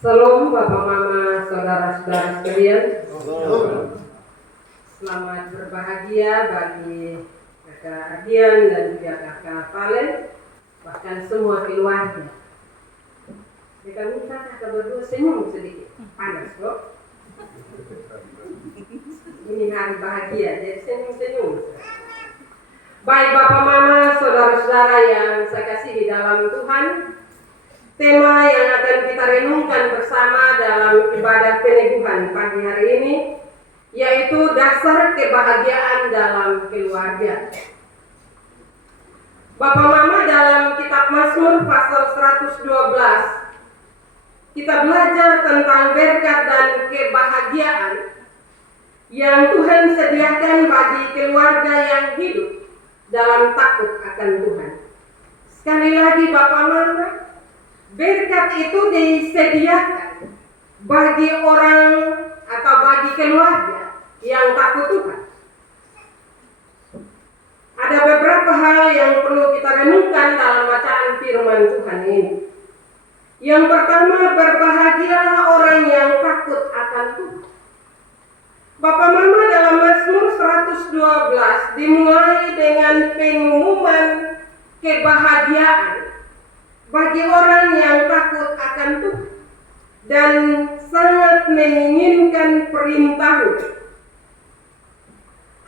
Salam Bapak Mama, saudara-saudara sekalian. Selamat berbahagia bagi kakak Ardian dan juga kakak Valen, bahkan semua keluarga. Kita minta kakak berdua senyum sedikit, panas kok. Ini hari bahagia, jadi senyum-senyum. Baik Bapak Mama, saudara-saudara yang saya kasih di dalam Tuhan, tema yang akan kita renungkan bersama dalam ibadah peneguhan pagi hari ini yaitu dasar kebahagiaan dalam keluarga. Bapak Mama, dalam kitab Mazmur pasal 112 kita belajar tentang berkat dan kebahagiaan yang Tuhan sediakan bagi keluarga yang hidup dalam takut akan Tuhan. Sekali lagi Bapak Mama, berkat itu disediakan bagi orang atau bagi keluarga yang takut Tuhan. Ada beberapa hal yang perlu kita renungkan dalam bacaan firman Tuhan ini. Yang pertama, berbahagialah orang yang takut akan Tuhan. Bapak Mama, dalam Mazmur 112 dimulai dengan pengumuman kebahagiaan bagi orang yang takut akan Tuhan dan sangat menginginkan perintah-Nya.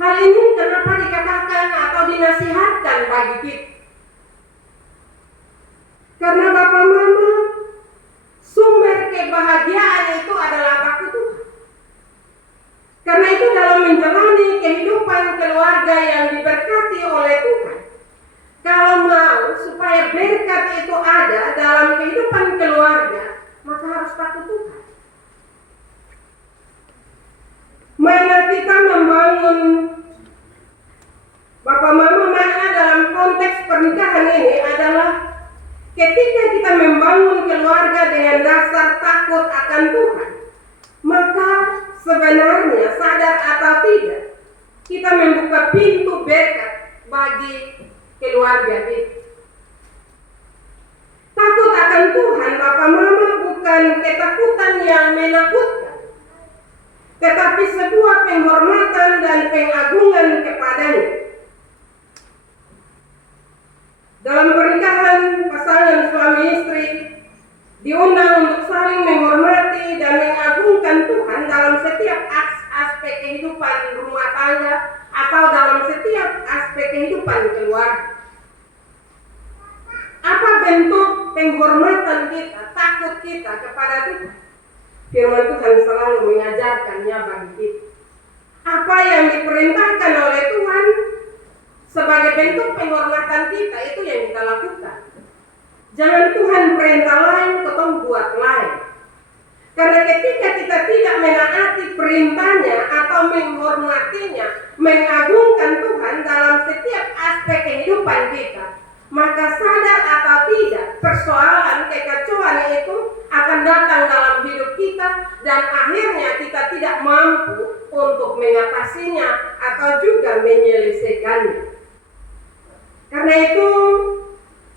Hal ini kenapa dikatakan atau dinasihatkan bagi kita? Karena Bapak Mama, sumber kebahagiaan itu adalah takut Tuhan. Karena itu dalam menjalani kehidupan keluarga yang diberkati oleh Tuhan, kalau mau supaya berkat itu ada dalam kehidupan keluarga, maka harus takut Tuhan. Mana kita membangun, Bapak Mama, mana dalam konteks pernikahan ini adalah ketika kita membangun keluarga dengan dasar takut akan Tuhan, maka sebenarnya sadar atau tidak, kita membuka pintu berkat bagi keluarga kita. Takut akan Tuhan, Bapak Mama, bukan ketakutan yang menakutkan, tetapi sebuah penghormatan dan pengagungan kepadanya. Dalam pernikahan, pasangan suami istri diundang untuk saling menghormati dan mengagungkan Tuhan dalam setiap aspek kehidupan rumah tangga atau dalam setiap aspek kehidupan keluarga. Apa bentuk penghormatan kita, takut kita kepada Tuhan? Firman Tuhan selalu mengajarkannya bagi kita. Apa yang diperintahkan oleh Tuhan sebagai bentuk penghormatan kita, itu yang kita lakukan. Jangan Tuhan perintah lain, ketemu buat lain. Karena ketika kita tidak menaati perintahnya atau menghormatinya, mengagungkan Tuhan dalam setiap aspek kehidupan kita, maka sadar atau tidak, persoalan kekacauan itu akan datang dalam hidup kita dan akhirnya kita tidak mampu untuk mengatasinya atau juga menyelesaikannya. Karena itu,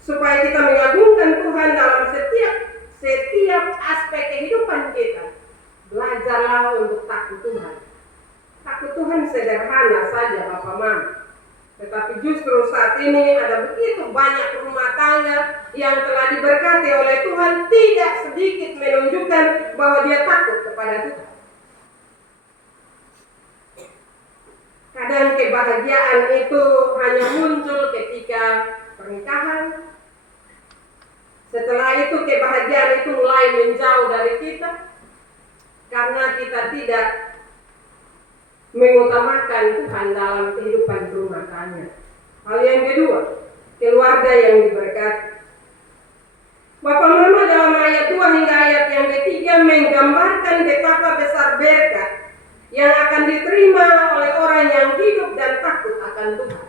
supaya kita mengagungkan Tuhan dalam setiap aspek kehidupan kita, belajarlah untuk takut Tuhan. Takut Tuhan sederhana saja Bapak Mama, tetapi justru saat ini ada begitu banyak rumah tangga yang telah diberkati oleh Tuhan, tidak sedikit menunjukkan bahwa dia takut kepada Tuhan. Kadang kebahagiaan itu hanya muncul ketika pernikahan. Setelah itu kebahagiaan itu mulai menjauh dari kita karena kita tidak mengutamakan Tuhan dalam kehidupan rumah tangga. Hal yang kedua, keluarga yang diberkati. Bapak Mama, dalam ayat 2 hingga ayat yang ketiga menggambarkan betapa besar berkat yang akan diterima oleh orang yang hidup dan takut akan Tuhan.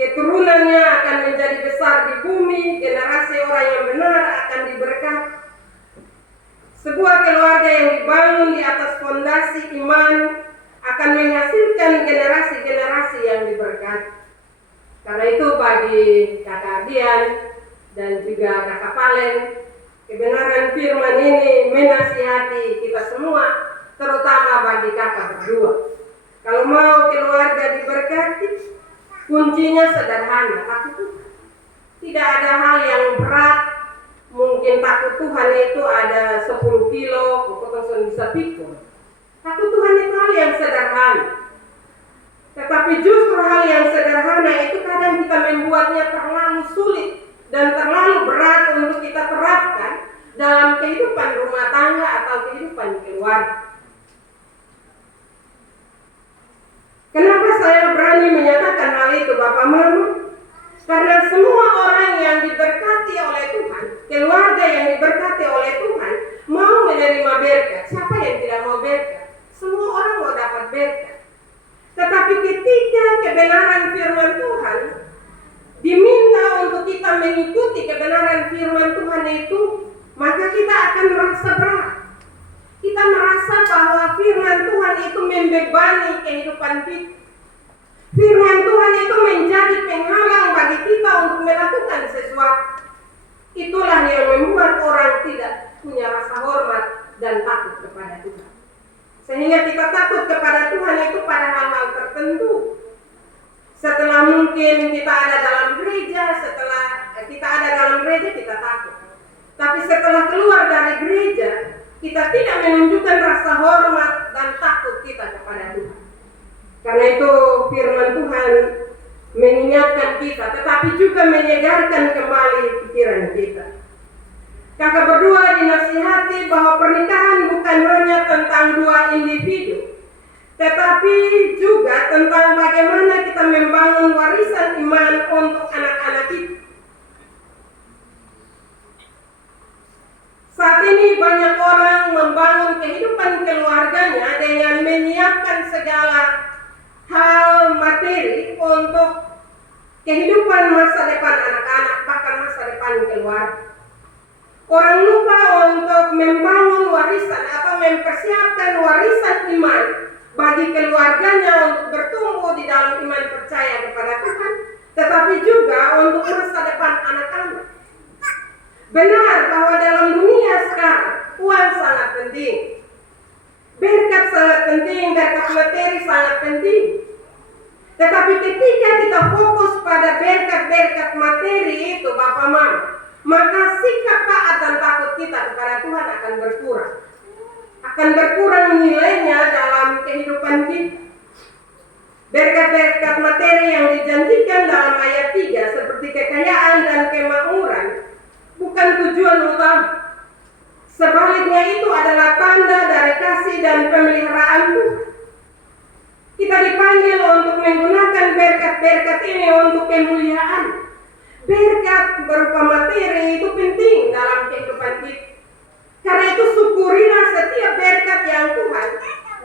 Keturunannya akan menjadi besar di bumi, generasi orang yang benar akan diberkati. Sebuah keluarga yang dibangun di atas fondasi iman akan menghasilkan generasi-generasi yang diberkati. Karena itu bagi kakak Dian dan juga kakak Palen, kebenaran firman ini menasihati kita semua, terutama bagi kakak berdua. Kalau mau keluarga diberkati, kuncinya sederhana, takut Tuhan. Tidak ada hal yang berat. Mungkin takut Tuhan itu ada 10 kilo, pokoknya bisa pikul. Takut Tuhan itu hal yang sederhana. Tetapi justru hal yang sederhana itu kadang kita membuatnya terlalu sulit dan terlalu berat untuk kita terapkan dalam kehidupan rumah tangga atau kehidupan keluarga. Kenapa saya berani menyatakan hal itu, Bapak Mama? Karena semua orang yang diberkati oleh Tuhan, keluarga yang diberkati oleh Tuhan, mau menerima berkat. Siapa yang tidak mau berkat? Semua orang mau dapat berkat. Tetapi ketika kebenaran firman Tuhan diminta untuk kita mengikuti kebenaran firman Tuhan itu, maka kita akan merasa berat. Kita merasa bahwa firman Tuhan itu membebani kehidupan kita. Firman Tuhan itu menjadi penghalang bagi kita untuk melakukan sesuatu. Itulah yang membuat orang tidak punya rasa hormat dan takut kepada Tuhan. Sehingga kita takut kepada Tuhan itu pada hal-hal tertentu. Setelah mungkin kita ada dalam gereja, kita takut. Tapi setelah keluar dari gereja, kita tidak menunjukkan rasa hormat dan takut kita kepada Tuhan. Karena itu firman Tuhan mengingatkan kita, tetapi juga menyegarkan kembali pikiran kita. Kakak berdua dinasihati bahwa pernikahan bukan hanya tentang dua individu, tetapi juga tentang bagaimana kita membangun warisan iman untuk anak-anak kita. Saat ini banyak orang membangun kehidupan keluarganya dengan menyiapkan segala hal materi untuk kehidupan masa depan anak-anak, bahkan masa depan keluarga. Orang lupa untuk membangun warisan atau mempersiapkan warisan iman bagi keluarganya untuk bertumbuh di dalam iman percaya kepada Tuhan, tetapi juga untuk masa depan anak-anak. Benar bahwa dalam dunia sekarang uang sangat penting, berkat sangat penting, berkat materi sangat penting. Tetapi ketika kita fokus pada berkat-berkat materi itu, Bapak Mama, maka sikap taat dan takut kita kepada Tuhan akan berkurang. Akan berkurang nilainya dalam kehidupan kita. Berkat-berkat materi yang dijanjikan dalam ayat 3 seperti kekayaan dan kemakmuran bukan tujuan utama. Sebaliknya itu adalah tanda dari kasih dan pemeliharaan Tuhan. Kita dipanggil untuk menggunakan berkat-berkat ini untuk kemuliaan. Berkat berupa materi itu penting dalam kehidupan kita. Karena itu syukurilah setiap berkat yang Tuhan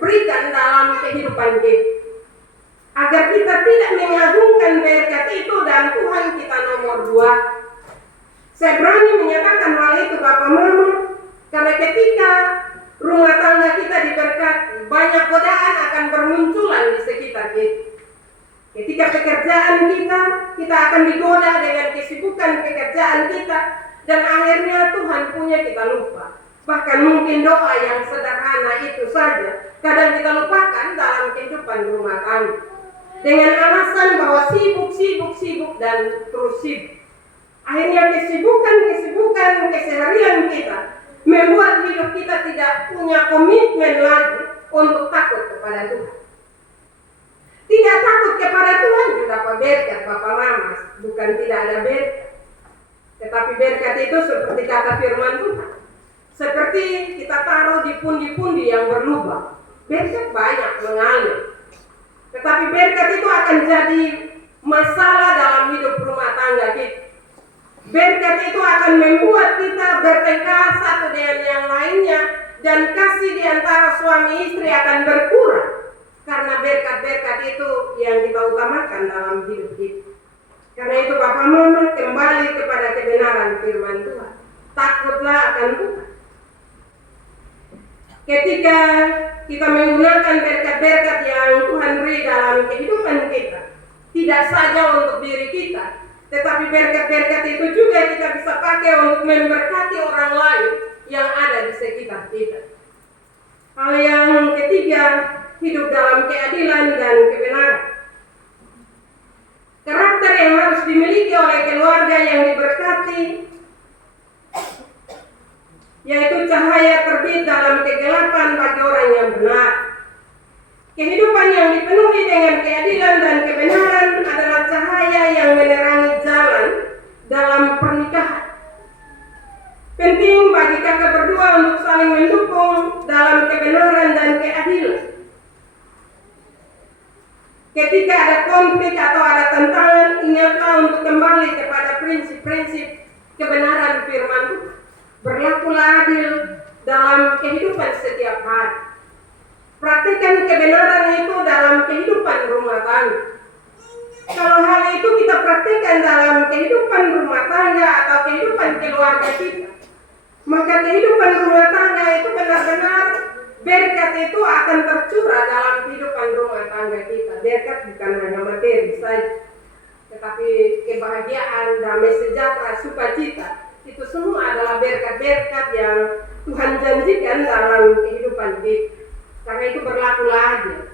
berikan dalam kehidupan kita. Agar kita tidak mengagungkan berkat itu dan Tuhan kita nomor 2. Saya berani menyatakan hal itu, Bapak Mama, karena ketika rumah tangga kita diberkati, banyak godaan akan bermunculan di sekitar kita. Ketika pekerjaan kita akan digoda dengan kesibukan pekerjaan kita, dan akhirnya Tuhan punya kita lupa. Bahkan mungkin doa yang sederhana itu saja kadang kita lupakan dalam kehidupan rumah tangga, dengan alasan bahwa sibuk dan terus sibuk. Akhirnya kesibukan keseharian kita membuat hidup kita tidak punya komitmen lagi untuk takut kepada Tuhan. Tidak takut kepada Tuhan juga berkat, Bapak Mama, bukan tidak ada berkat. Tetapi berkat itu seperti kata firman Tuhan, seperti kita taruh di pundi-pundi yang berlubang. Berkat banyak mengalir, tetapi berkat itu akan jadi masalah dalam hidup rumah tangga kita. Berkat itu akan membuat kita bertengkar satu dengan yang lainnya, dan kasih di antara suami istri akan berkurang. Karena berkat-berkat itu yang kita utamakan dalam hidup kita. Karena itu Bapak Mama, kembali kepada kebenaran firman Tuhan. Takutlah akan Tuhan. Ketika kita menggunakan berkat-berkat yang Tuhan beri dalam kehidupan kita, tidak saja untuk diri kita, tetapi berkat-berkat itu juga kita bisa pakai untuk memberkati orang lain yang ada di sekitar kita. Hal yang ketiga, hidup dalam keadilan dan kebenaran. Karakter yang harus dimiliki oleh keluarga yang diberkati, yaitu cahaya terbit dalam kegelapan bagi orang yang benar. Kehidupan yang dipenuhi dengan keadilan dan kebenaran adalah cahaya yang menerangi jalan dalam pernikahan. Penting bagi kakak berdua untuk saling mendukung dalam kebenaran dan keadilan. Ketika ada konflik atau ada tantangan, ingatlah untuk kembali kepada prinsip-prinsip kebenaran firman Tuhan. Berlakulah adil dalam kehidupan setiap hari. Praktikkan kebenaran itu dalam kehidupan rumah tangga. Kalau hal itu kita praktikkan dalam kehidupan rumah tangga atau kehidupan keluarga kita, maka kehidupan rumah tangga itu benar-benar berkat itu akan tercurah dalam kehidupan rumah tangga kita. Berkat bukan hanya materi saja, tetapi kebahagiaan, damai sejahtera, sukacita, itu semua adalah berkat-berkat yang Tuhan janjikan dalam kehidupan kita. Karena itu berlakulah adil.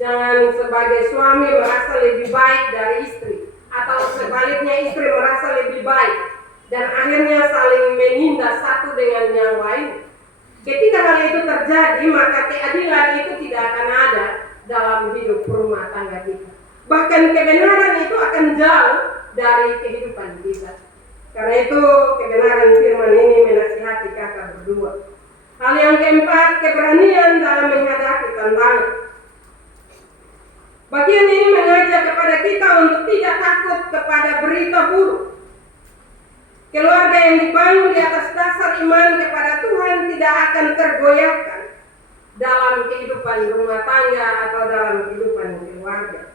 Jangan sebagai suami merasa lebih baik dari istri, atau sebaliknya istri merasa lebih baik dan akhirnya saling menindas satu dengan yang lain. Ketika hal itu terjadi, maka keadilan itu tidak akan ada dalam hidup rumah tangga kita. Bahkan kebenaran itu akan jauh dari kehidupan kita. Karena itu kebenaran firman ini menasihati kakak berdua. Hal yang keempat, keberanian dalam menghadapi tantangan. Bagian ini mengajak kepada kita untuk tidak takut kepada berita buruk. Keluarga yang dibangun di atas dasar iman kepada Tuhan tidak akan tergoyahkan dalam kehidupan rumah tangga atau dalam kehidupan keluarga.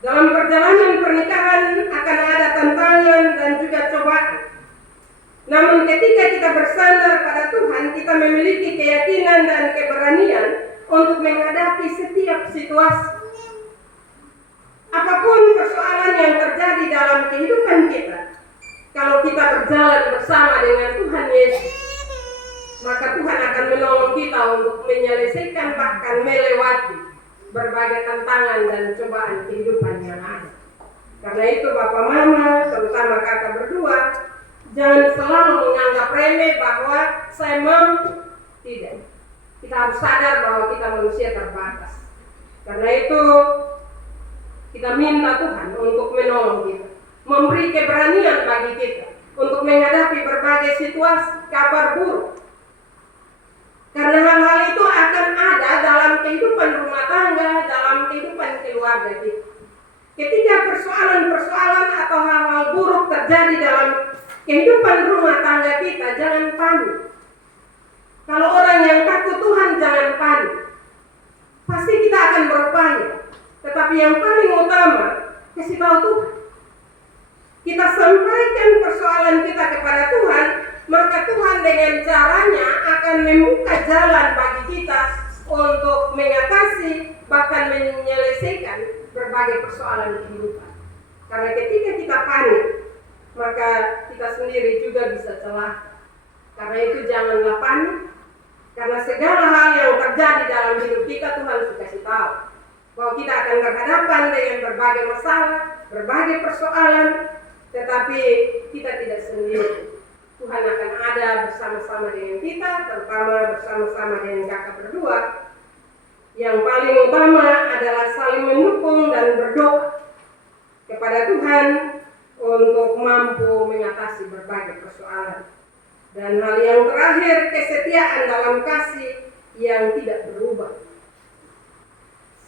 Dalam perjalanan pernikahan akan ada tantangan dan juga cobaan. Namun ketika kita bersandar pada Tuhan, kita memiliki keyakinan dan keberanian untuk menghadapi setiap situasi. Apapun persoalan yang terjadi dalam kehidupan kita, kalau kita berjalan bersama dengan Tuhan Yesus, maka Tuhan akan menolong kita untuk menyelesaikan bahkan melewati berbagai tantangan dan cobaan kehidupan yang ada. Karena itu Bapak Mama, terutama kakak berdua, jangan selalu menganggap remeh bahwa saya mampu. Tidak. Kita harus sadar bahwa kita manusia terbatas. Karena itu kita minta Tuhan untuk menolong kita, memberi keberanian bagi kita untuk menghadapi berbagai situasi, kabar buruk. Karena hal-hal itu akan ada dalam kehidupan rumah tangga, dalam kehidupan keluarga kita. Ketika persoalan-persoalan atau hal-hal buruk terjadi dalam kehidupan rumah tangga kita, jangan panik. Kalau orang yang takut Tuhan, jangan panik. Pasti kita akan berupaya. Tetapi yang paling utama, kasih tahu Tuhan. Kita sampaikan persoalan kita kepada Tuhan, maka Tuhan dengan caranya akan membuka jalan bagi kita untuk mengatasi, bahkan menyelesaikan berbagai persoalan kehidupan. Karena ketika kita panik, maka kita sendiri juga bisa celaka. Karena itu janganlah panik. Karena segala hal yang terjadi dalam hidup kita, Tuhan sudah kasih tahu bahwa kita akan berhadapan dengan berbagai masalah, berbagai persoalan, tetapi kita tidak sendiri. Tuhan akan ada bersama-sama dengan kita, terutama bersama-sama dengan kakak berdua. Yang paling utama adalah saling mendukung dan berdoa kepada Tuhan untuk mampu mengatasi berbagai persoalan. Dan hal yang terakhir, kesetiaan dalam kasih yang tidak berubah.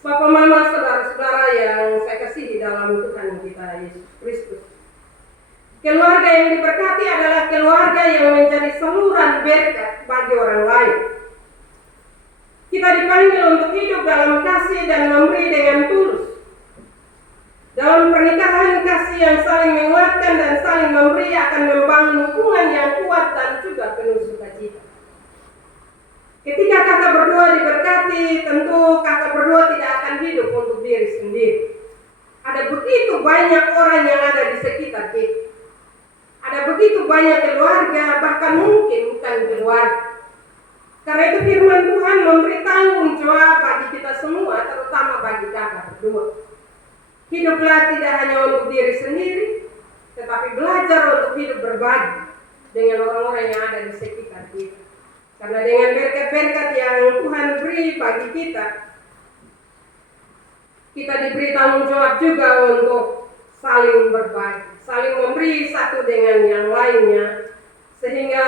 Bapak Mama, saudara-saudara yang saya kasihi dalam Tuhan kita Yesus Kristus, keluarga yang diberkati adalah keluarga yang menjadi saluran berkat bagi orang lain. Kita dipanggil untuk hidup dalam kasih dan memberi dengan tulus. Dalam pernikahan, kasih yang saling menguatkan dan saling memberi akan membangun hubungan yang kuat dan juga penuh sukacita. Ketika kakak berdua diberkati, tentu kakak berdua tidak akan hidup untuk diri sendiri. Ada banyak orang yang ada di sekitar kita. Ada begitu banyak keluarga, bahkan mungkin bukan keluarga. Karena itu firman Tuhan memberi tanggung jawab bagi kita semua, terutama bagi kakak berdua. Hiduplah tidak hanya untuk diri sendiri, tetapi belajar untuk hidup berbagi dengan orang-orang yang ada di sekitar kita. Karena dengan berkat-berkat yang Tuhan beri bagi kita, kita diberi tanggung jawab juga untuk saling berbagi, saling memberi satu dengan yang lainnya, sehingga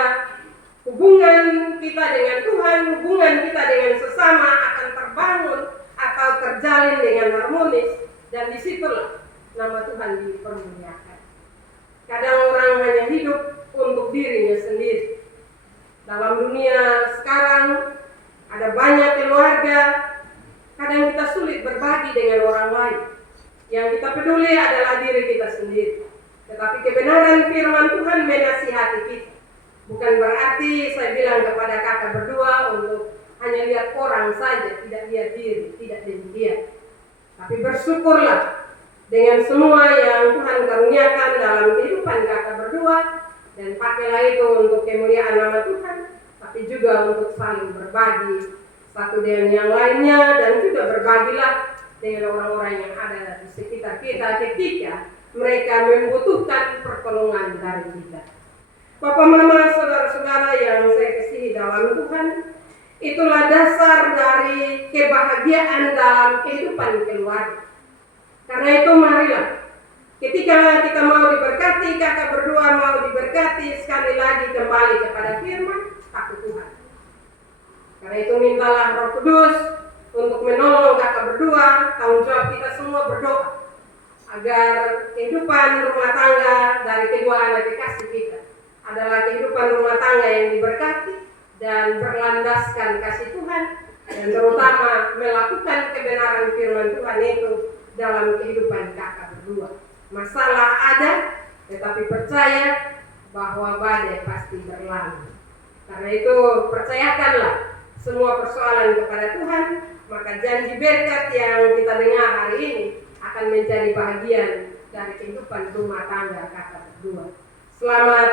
hubungan kita dengan Tuhan, hubungan kita dengan sesama akan terbangun atau terjalin dengan harmonis, dan disitulah nama Tuhan dipermuliakan. Kadang orang hanya hidup untuk dirinya sendiri. Dalam dunia sekarang ada banyak keluarga, kadang kita sulit berbagi dengan orang lain. Yang kita peduli adalah diri kita sendiri. Tetapi kebenaran firman Tuhan menasihati kita. Bukan berarti saya bilang kepada kakak berdua untuk hanya lihat orang saja, tidak lihat diri, tidak demikian. Tapi bersyukurlah dengan semua yang Tuhan karuniakan dalam kehidupan kakak berdua, dan pakailah itu untuk kemuliaan nama Tuhan, tapi juga untuk saling berbagi satu dengan yang lainnya, dan juga berbagilah dengan orang-orang yang ada di sekitar kita ketika mereka membutuhkan pertolongan dari kita. Bapak, mama, saudara-saudara yang saya kasihi dalam Tuhan, itulah dasar dari kebahagiaan dalam kehidupan keluarga. Karena itu marilah, ketika kita mau diberkati, kakak berdua mau diberkati, sekali lagi kembali kepada firman, takut Tuhan. Karena itu mintalah Roh Kudus untuk menolong kakak berdua. Tanggung jawab kita semua berdoa agar kehidupan rumah tangga dari kedua anak kekasih kita adalah kehidupan rumah tangga yang diberkati dan berlandaskan kasih Tuhan, dan terutama melakukan kebenaran firman Tuhan itu dalam kehidupan kakak berdua. Masalah ada, tetapi percaya bahwa badai pasti berlalu. Karena itu percayakanlah semua persoalan kepada Tuhan, maka janji berkat yang kita dengar hari ini akan menjadi bagian dari kehidupan rumah tangga kakak berdua. Selamat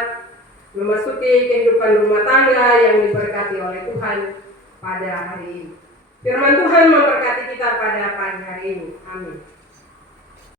memasuki kehidupan rumah tangga yang diberkati oleh Tuhan pada hari ini. Firman Tuhan memberkati kita pada pagi hari ini. Amin.